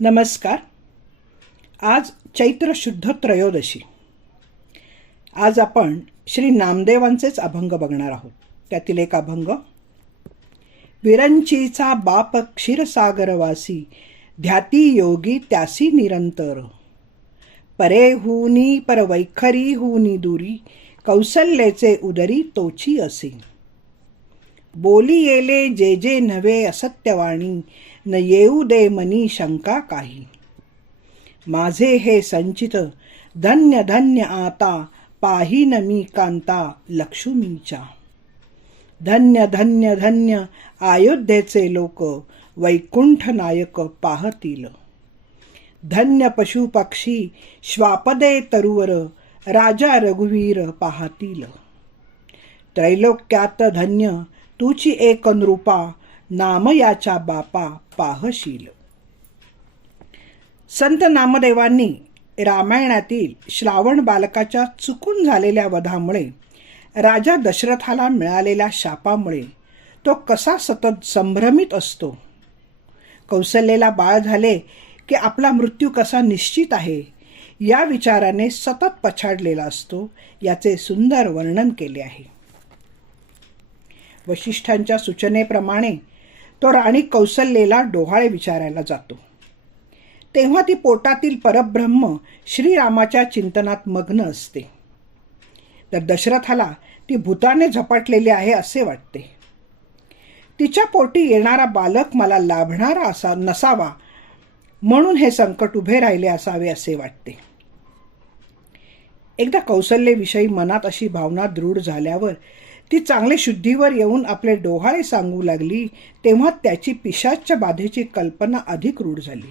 नमस्कार. आज चैत्र शुद्ध त्रयोदशी. आज आपण श्री नामदेवांचेच अभंग बघणार आहोत. त्यातील एक अभंग विरंचीचा बाप क्षीरसागरवासी ध्याती योगी त्यासी निरंतर. परे हुनी परवैखरी हुनी दुरी कौसल्येचे उदरी तोची असे. बोली येले जे जे नव्हे असत्यवाणी न येऊ दे मनी शंका काही. माझे हे संचित धन्य धन्य आता पाहिन मी कांता लक्ष्मीच्या. धन्य धन्य धन्य अयोध्येचे लोक वैकुंठ नायक पाहतील. धन्य पशुपक्षी श्वापदे तरुवर राजा रघुवीर पाहतील. त्रैलोक्यात धन्य तुची एक नृपा नाम याच्या बापा पाहशील. संत नामदेवांनी रामायणातील श्रावण बालकाच्या चुकून झालेल्या वधामुळे राजा दशरथाला मिळालेल्या शापामुळे तो कसा सतत संभ्रमित असतो. कौशल्येला बाळ झाले की आपला मृत्यू कसा निश्चित आहे या विचाराने सतत पछाडलेला असतो याचे सुंदर वर्णन केले आहे. वशिष्ठांच्या सूचनेप्रमाणे तो राणी कौसल्येला डोहाळे विचारायला जातो. तेव्हा ती पोटातील परब्रह्म श्रीरामाच्या चिंतनात मग्न असते. तर दशरथाला ती भूताने झपाटलेली आहे असे वाटते. तिच्या पोटी येणारा बालक मला लाभणारा असा नसावा म्हणून हे संकट उभे राहिले असावे असे वाटते. एकदा कौशल्यविषयी मनात अशी भावना दृढ झाल्यावर ती चांगले शुद्धीवर येऊन आपले डोहाळे सांगू लागली तेव्हा त्याची पिशाच्या बाधेची कल्पना अधिक रूढ झाली.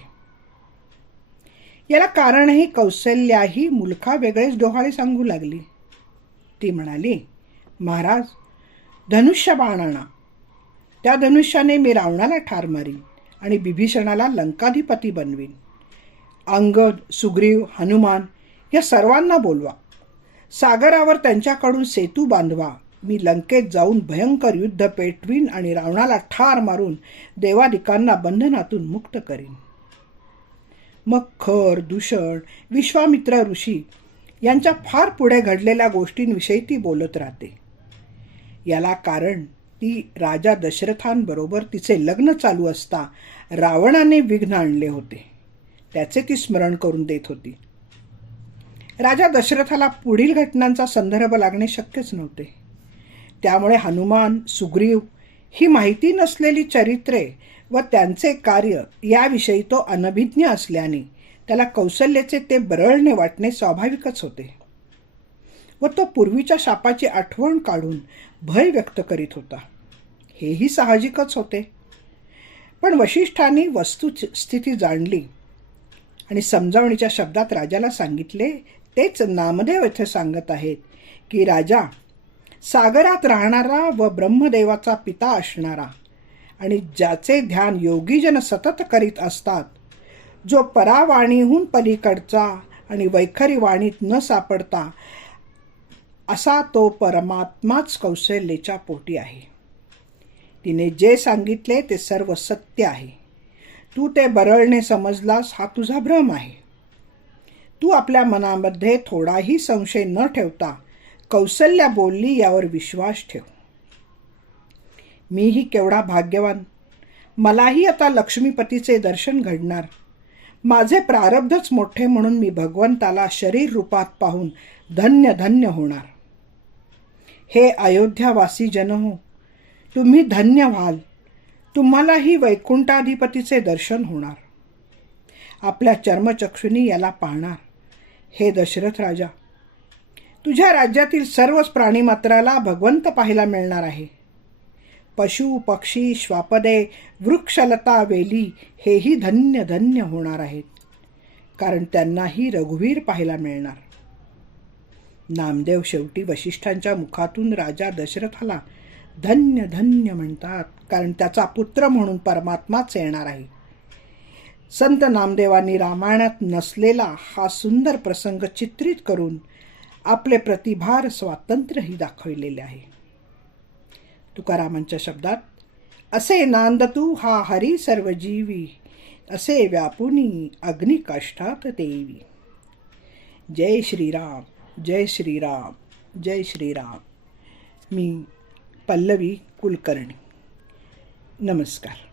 याला कारणही कौशल्याही मुलखा वेगळेच डोहाळे सांगू लागली. ती म्हणाली महाराज धनुष्य बाण आणा त्या धनुष्याने मी रावणाला ठार मारीन आणि बिभीषणाला लंकाधिपती बनवीन. अंगद सुग्रीव हनुमान या सर्वांना बोलवा. सागरावर त्यांच्याकडून सेतू बांधवा. मी लंकेत जाऊन भयंकर युद्ध पेटवीन आणि रावणाला ठार मारून देवादिकांना बंधनातून मुक्त करीन. मग खर दूषण विश्वामित्र ऋषी यांच्या फार पुढे घडलेल्या गोष्टींविषयी ती बोलत राहते. याला कारण ती राजा दशरथांबरोबर तिचे लग्न चालू असता रावणाने विघ्न आणले होते. त्याचे ती स्मरण करून देत होती. राजा दशरथाला पुढील घटनांचा संदर्भ लागणे शक्यच नव्हते. त्यामुळे हनुमान सुग्रीव ही माहिती नसलेली चरित्रे व त्यांचे कार्य याविषयी तो अनभिज्ञ असल्याने त्याला कौशल्याचे ते बरळणे वाटणे स्वाभाविकच होते व तो पूर्वीच्या शापाची आठवण काढून भय व्यक्त करीत होता. हेही साहजिकच होते. पण वशिष्ठांनी वस्तुस्थिती जाणली आणि समजावणीच्या शब्दात राजाला सांगितले तेच नामदेव येथे सांगत आहेत की राजा सागरात राहणारा व ब्रह्मदेवाचा पिता असणारा. आणि ज्याचे ध्यान योगीजन सतत करीत असतात जो परावाणीहून पलीकडचा आणि वैखरी वाणीत न सापडता असा तो परमात्माच कौशल्याच्या पोटी आहे. तिने जे सांगितले ते सर्व सत्य आहे. तू ते बरळणे समजलास हा तुझा भ्रम आहे. तू आपल्या मनामध्ये थोडाही संशय न ठेवता कौशल्या बोलली यावर विश्वास ठेव. मीही केवढा भाग्यवान. मलाही आता लक्ष्मीपतीचे दर्शन घडणार. माझे प्रारब्धच मोठे म्हणून मी भगवंताला शरीर रूपात पाहून धन्य धन्य होणार. हे अयोध्यावासी जन हो तुम्ही धन्य व्हाल. तुम्हालाही वैकुंठाधिपतीचे दर्शन होणार. आपल्या चर्मचक्षुनी याला पाहणार. हे दशरथ राजा तुझ्या राज्यातील सर्वच प्राणीमात्राला भगवंत पाहायला मिळणार आहे. पशु पक्षी श्वापदे वृक्षलता वेली हेही धन्य धन्य होणार आहेत. कारण त्यांनाही रघुवीर पाहायला मिळणार. नामदेव शेवटी वशिष्ठांच्या मुखातून राजा दशरथाला धन्य धन्य म्हणतात. कारण त्याचा पुत्र म्हणून परमात्माच येणार आहे. संत नामदेवांनी रामायणात नसलेला हा सुंदर प्रसंग चित्रित करून आपले प्रतिभार स्वातंत्र्यही दाखविलेले आहे. तुकारामांच्या शब्दात असे नांदतू हा हरी सर्व जीवी असे व्यापुनी अग्निकाष्ठात देवी. जय श्रीराम जय श्रीराम जय श्रीराम. मी पल्लवी कुलकर्णी. नमस्कार.